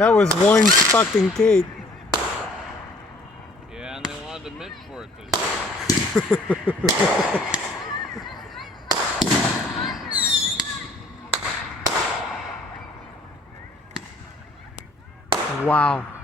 That was one fucking cake. Yeah, and they wanted a mint for it this Wow.